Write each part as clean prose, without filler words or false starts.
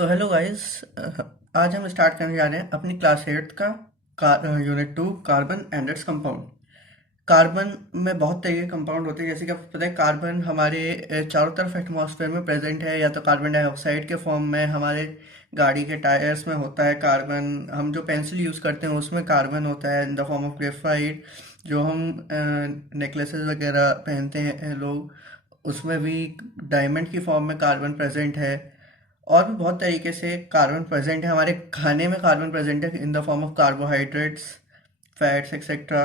So hello guys. आज हम start करने जा रहे हैं अपनी क्लास 8 का unit 2 carbon and its compound. Carbon में बहुत तरह के कंपाउंड होते हैं, जैसे कि आपको पता है कार्बन हमारे चारों तरफ एटमॉस्फेयर में प्रेजेंट है, या तो कार्बन डाइऑक्साइड के फॉर्म में हमारे गाड़ी के टायर्स में होता है कार्बन। हम जो पेंसिल यूज़ करते हैं उसमें कार्बन होता है in the form of graphite. जो हम नेकलेसेस वगैरह पहनते हैं लोग, उसमें भी डायमंड की फॉर्म में कार्बन प्रेजेंट है। और भी बहुत तरीके से कार्बन प्रेजेंट है, हमारे खाने में कार्बन प्रेजेंट है in the form of carbohydrates, fats etcetera.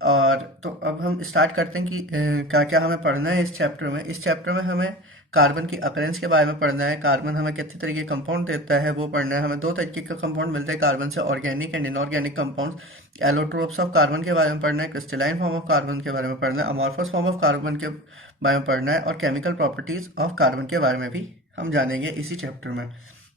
और तो अब हम स्टार्ट करते हैं कि क्या क्या हमें पढ़ना है इस चैप्टर में। इस चैप्टर में हमें कार्बन की अकरेंस के बारे में पढ़ना है, कार्बन हमें कितने तरीके के कंपाउंड देता है वो पढ़ना है। हमें दो तरीके का कंपाउंड मिलते हैं कार्बन से, organic and inorganic compounds. Allotropes of carbon के बारे में पढ़ना है, क्रिस्टलाइन फॉर्म ऑफ कार्बन के बारे में पढ़ना है, अमॉर्फस फॉर्म ऑफ कार्बन के बारे में पढ़ना है, और केमिकल प्रॉपर्टीज ऑफ कार्बन के बारे में भी हम जानेंगे इसी चैप्टर में।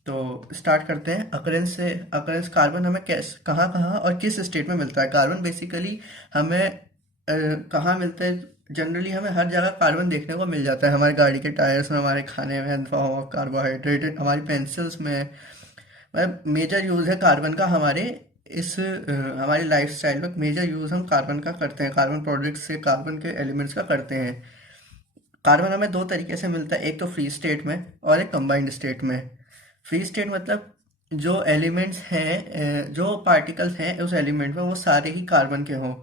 तो स्टार्ट करते हैं अकरेंस से। अकरेंस कार्बन हमें कैसे, कहाँ कहाँ और किस स्टेट में मिलता है। कार्बन बेसिकली हमें कहाँ मिलता है? जनरली हमें हर जगह कार्बन देखने को मिल जाता है, हमारी गाड़ी के टायर्स में, हमारे खाने में फॉर्म ऑफ कार्बोहाइड्रेट, हमारी पेंसिल्स में। मतलब मेजर यूज़ है कार्बन का हमारे हमारी लाइफस्टाइल में। मेजर यूज़ हम कार्बन का करते हैं, कार्बन प्रोडक्ट्स से, कार्बन के एलिमेंट्स का करते हैं। कार्बन हमें दो तरीके से मिलता है, एक तो फ्री स्टेट में और एक कंबाइंड स्टेट में। फ्री स्टेट मतलब जो एलिमेंट्स हैं, जो पार्टिकल्स हैं उस एलिमेंट में, वो सारे ही कार्बन के हों।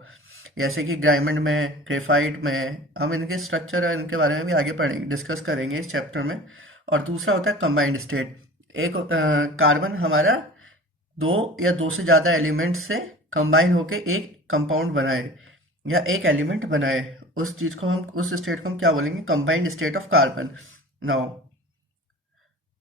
जैसे कि डायमंड में, ग्रेफाइट में। हम इनके स्ट्रक्चर और इनके बारे में भी आगे पढ़ेंगे, डिस्कस करेंगे इस चैप्टर में। और दूसरा होता है कंबाइंड स्टेट। एक कार्बन हमारा दो या दो से ज़्यादा एलिमेंट से कंबाइन होके एक कंपाउंड बनाए या एक एलिमेंट बनाए, उस चीज़ को हम, उस स्टेट को हम क्या बोलेंगे? Combined state of carbon. Now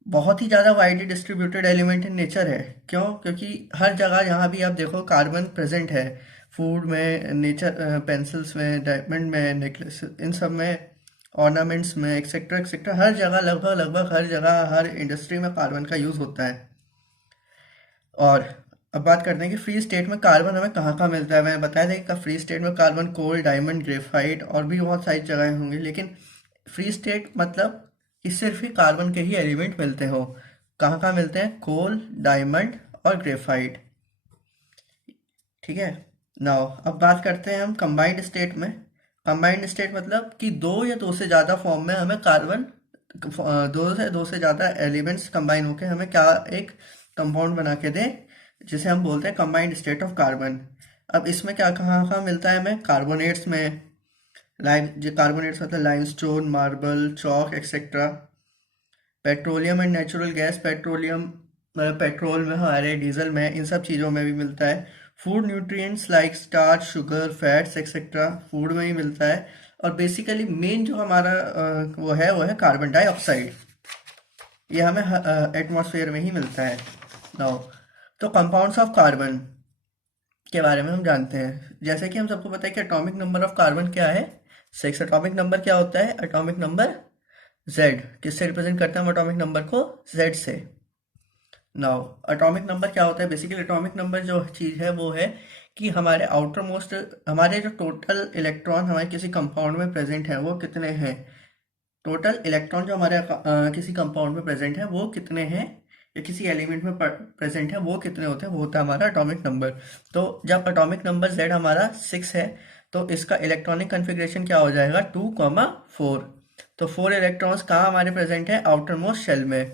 बहुत ही ज़्यादा widely distributed element in nature है। क्यों? क्योंकि हर जगह जहाँ भी आप देखो कार्बन प्रेजेंट है। फूड में, नेचर, पेंसिल्स में, डायमंड में, नेकलेस, इन सब में, ऑर्नामेंट्स में, एक्सेट्रा एक्सेट्रा, हर जगह, लगभग लगभग हर जगह, हर इंडस्ट्री में कार्बन का यूज़ होता है। और अब बात करते हैं कि फ्री स्टेट में कार्बन हमें कहाँ कहाँ मिलता है। मैंने बताया था कि फ्री स्टेट में कार्बन कोल, डायमंड, ग्रेफाइट और भी बहुत सारी जगह होंगी, लेकिन फ्री स्टेट मतलब कि सिर्फ ही कार्बन के ही एलिमेंट मिलते हो। कहाँ कहाँ मिलते हैं? कोल, डायमंड और ग्रेफाइट। ठीक है। नाउ अब बात करते हैं हम कंबाइंड स्टेट में। कंबाइंड स्टेट मतलब कि दो या दो से ज़्यादा फॉर्म में हमें कार्बन, दो से ज़्यादा एलिमेंट्स कंबाइन होकर हमें क्या, एक कंपाउंड बना के दें, जिसे हम बोलते हैं कंबाइंड स्टेट ऑफ कार्बन। अब इसमें क्या, कहाँ कहाँ मिलता है हमें? कार्बोनेट्स में, लाइम, जो कार्बोनेट्स मतलब limestone, marble, chalk etcetera. Petroleum and natural gas, petroleum petrol में, हमारे डीजल में, इन सब चीज़ों में भी मिलता है। Food nutrients like starch, sugar, fats etcetera, food में ही मिलता है। और बेसिकली मेन जो हमारा वो है कार्बन डाइऑक्साइड। ये हमें एटमॉस्फेयर में ही मिलता है। नाउ तो कंपाउंड्स ऑफ कार्बन के बारे में हम जानते हैं। जैसे कि हम सबको पता है कि एटॉमिक नंबर ऑफ कार्बन क्या है? 6। एटॉमिक नंबर क्या होता है? Atomic number Z. किससे रिप्रेजेंट करते हैं हम एटॉमिक नंबर को? जेड से। नाउ एटॉमिक नंबर क्या होता है? बेसिकली एटॉमिक नंबर जो चीज़ है वो है कि हमारे आउटर मोस्ट, हमारे जो टोटल इलेक्ट्रॉन हमारे किसी कंपाउंड में प्रेजेंट है वो कितने हैं। टोटल इलेक्ट्रॉन जो हमारे किसी कंपाउंड में प्रेजेंट है वो कितने हैं, या किसी एलिमेंट में प्रेजेंट है वो कितने होते हैं, वो होता है हमारा एटॉमिक नंबर। तो जब एटॉमिक नंबर जेड हमारा 6 है, तो इसका इलेक्ट्रॉनिक कन्फिग्रेशन क्या हो जाएगा? 2,4। तो 4 इलेक्ट्रॉन्स कहाँ हमारे प्रेजेंट है? आउटर मोस्ट शेल में।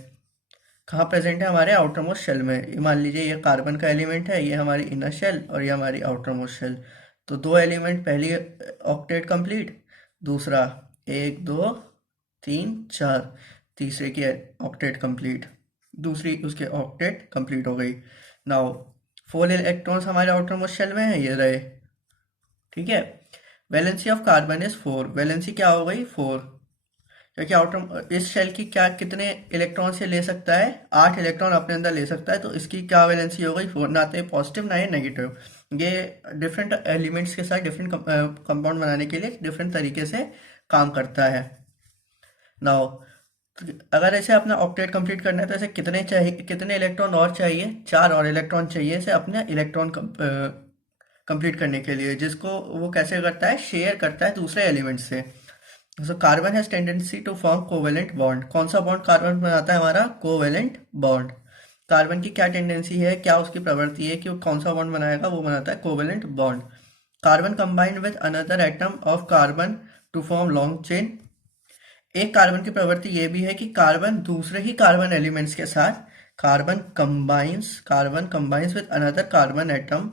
कहाँ प्रेजेंट है? हमारे आउटर मोस्ट शेल में। ये मान लीजिए ये कार्बन का एलिमेंट है, ये हमारी इनर शेल और ये हमारी आउटर मोस्ट शेल। तो दो एलिमेंट, पहली ऑक्टेट कंप्लीट, दूसरा 1 2 3 4, तीसरे की ऑक्टेट कंप्लीट, दूसरी उसके ऑक्टेट कंप्लीट हो गई। नाउ 4 इलेक्ट्रॉन्स हमारे आउटर मोस्ट शेल में है, ये रहे। ठीक है। Valency of carbon is 4। Valency क्या हो गई? 4। क्योंकि आउटर, इस शेल की क्या, कितने इलेक्ट्रॉन से ले सकता है? 8 इलेक्ट्रॉन अपने अंदर ले सकता है, तो इसकी क्या वैलेंसी हो गई? 4। ना तो ये पॉजिटिव ना ये नेगेटिव। ये डिफरेंट एलिमेंट्स के साथ डिफरेंट कंपाउंड बनाने के लिए डिफरेंट तरीके से काम करता है। नाउ अगर ऐसे अपना ऑक्टेट कंप्लीट करना है तो ऐसे कितने चाहिए, कितने इलेक्ट्रॉन और चाहिए? 4 और इलेक्ट्रॉन चाहिए इसे अपना इलेक्ट्रॉन कंप्लीट करने के लिए, जिसको वो कैसे करता है? शेयर करता है दूसरे एलिमेंट से। So carbon has tendency to form covalent bond. कौन सा बॉन्ड कार्बन बनाता है हमारा? Covalent bond. कार्बन की क्या टेंडेंसी है, क्या उसकी प्रवृत्ति है कि वो कौन सा बॉन्ड बनाएगा? वो बनाता है covalent bond. Carbon combined with another atom of carbon to form long chain. एक कार्बन की प्रवृत्ति ये भी है कि कार्बन दूसरे ही कार्बन एलिमेंट्स के साथ carbon combines with another carbon atom,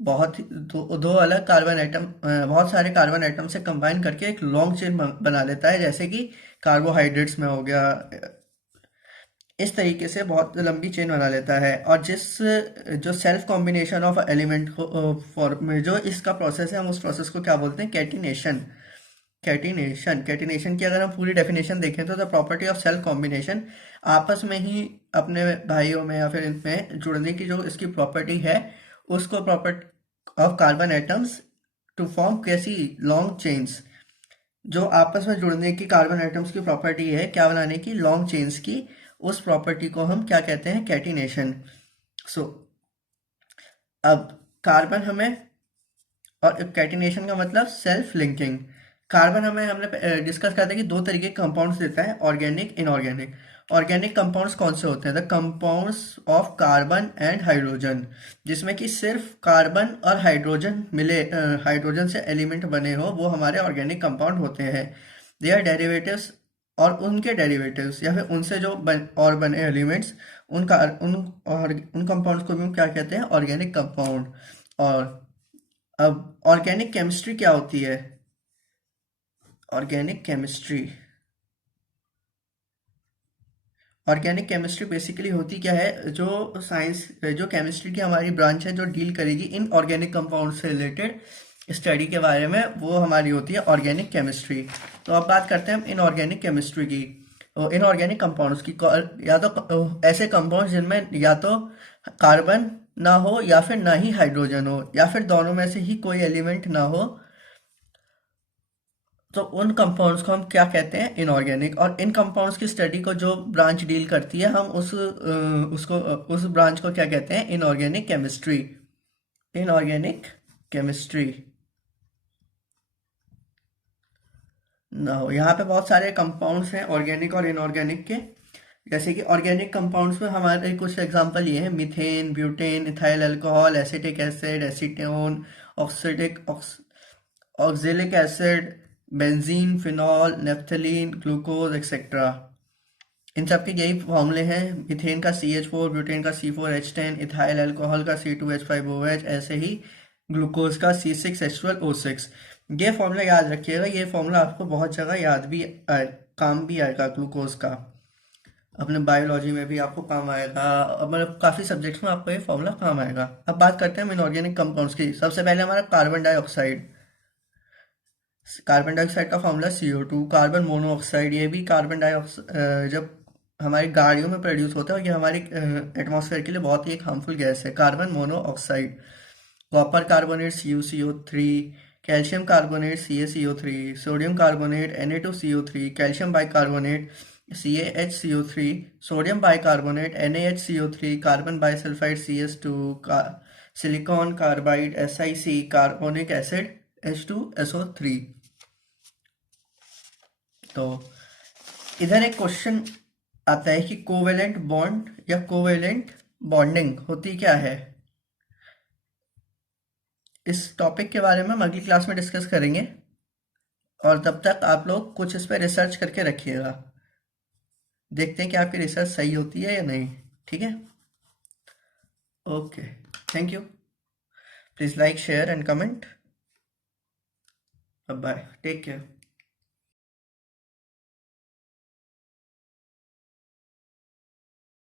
दो अलग कार्बन एटम, बहुत सारे कार्बन एटम से कंबाइन करके एक लॉन्ग चेन बना लेता है, जैसे कि कार्बोहाइड्रेट्स में हो गया। इस तरीके से बहुत लंबी चेन बना लेता है। और जो सेल्फ कॉम्बिनेशन ऑफ एलिमेंट को फॉर्म, जो इसका प्रोसेस है, हम उस प्रोसेस को क्या बोलते हैं? कैटिनेशन। कैटिनेशन की अगर हम पूरी डेफिनेशन देखें तो the property of self combination, आपस में ही अपने भाइयों में या फिर इनमें जुड़ने की जो इसकी प्रॉपर्टी है, उसको property of carbon atoms to form कैसी? Long chains. जो आपस में जुड़ने की कार्बन एटम्स की प्रॉपर्टी है, क्या बनाने की? लॉन्ग चेन्स की। उस प्रॉपर्टी को हम क्या कहते हैं? कैटिनेशन। सो अब कार्बन हमें, और कैटिनेशन का मतलब सेल्फ लिंकिंग। कार्बन हमने डिस्कस किया था कि दो तरीके के कंपाउंड्स देता है, ऑर्गेनिक, इनऑर्गेनिक। ऑर्गेनिक कंपाउंड्स कौन से होते हैं? The compounds of carbon and hydrogen, जिसमें कि सिर्फ कार्बन और हाइड्रोजन मिले, हाइड्रोजन से एलिमेंट बने हो, वो हमारे ऑर्गेनिक कंपाउंड होते हैं। दे आर डेरिवेटिव्स, और उनके डेरिवेटिव्स या फिर उनसे जो और बने एलिमेंट्स, उन कंपाउंड्स को भी हम क्या कहते हैं? Organic compound. और अब ऑर्गेनिक केमिस्ट्री क्या होती है? Organic chemistry, organic chemistry basically होती क्या है? जो केमिस्ट्री की हमारी ब्रांच है, जो डील करेगी इन ऑर्गेनिक कंपाउंड से रिलेटेड स्टडी के बारे में, वो हमारी होती है ऑर्गेनिक केमिस्ट्री। तो अब बात करते हैं हम इनऑर्गेनिक केमिस्ट्री की। इनऑर्गेनिक कंपाउंड्स की, या तो ऐसे कंपाउंड्स जिनमें या तो कार्बन ना हो या फिर ना ही हाइड्रोजन हो, या फिर दोनों में से ही कोई एलिमेंट ना हो, तो उन कंपाउंड्स को हम क्या कहते हैं? इनऑर्गेनिक। और इन कंपाउंड्स की स्टडी को जो ब्रांच डील करती है, हम उस ब्रांच को क्या कहते हैं? Inorganic chemistry. इनऑर्गेनिक केमिस्ट्री ना हो, यहाँ पे बहुत सारे कंपाउंड्स हैं ऑर्गेनिक और इनऑर्गेनिक के। जैसे कि ऑर्गेनिक कंपाउंड्स में हमारे कुछ एग्जांपल ये हैं: methane, butane, ethyl alcohol, acetic acid, acetone, oxidic oxalic acid, benzene, phenol, naphthalene, glucose etcetera. इन सब के यही फॉर्मूले हैं: मीथेन का CH4, ब्यूटेन का C4H10, इथाइल अल्कोहल का C2H5OH, ऐसे ही ग्लूकोज का C6H12O6। ये फॉर्मूला याद रखिएगा, ये फॉर्मूला आपको बहुत जगह याद भी काम भी आएगा ग्लूकोज का। अपने बायोलॉजी में भी आपको काम आएगा, मतलब काफ़ी सब्जेक्ट्स में आपको ये फॉर्मूला काम आएगा। अब बात करते हैं इनऑर्गेनिक कंपाउंड्स की। सबसे पहले हमारा कार्बन डाइऑक्साइड। कार्बन डाइऑक्साइड का फॉर्मूला CO2। कार्बन मोनोऑक्साइड, ये भी कार्बन डाइऑक्साइड जब हमारी गाड़ियों में प्रोड्यूस होता है, और ये हमारी एटमॉस्फेयर के लिए बहुत ही एक हार्मफुल गैस है, carbon monoxide. Copper carbonate CuCO3, calcium carbonate CaCO3, sodium carbonate Na2CO3, calcium bicarbonate CaHCO3, sodium bicarbonate NaHCO3, carbon bisulphide CS2, silicon carbide SiC, carbonic acid H2SO3। तो इधर एक क्वेश्चन आता है कि कोवेलेंट बॉन्ड या covalent bonding होती क्या है? इस टॉपिक के बारे में हम अगली क्लास में डिस्कस करेंगे, और तब तक आप लोग कुछ इस पर रिसर्च करके रखिएगा। देखते हैं कि आपकी रिसर्च सही होती है या नहीं। ठीक है, okay, thank you. Please like, share and comment. Bye, take care.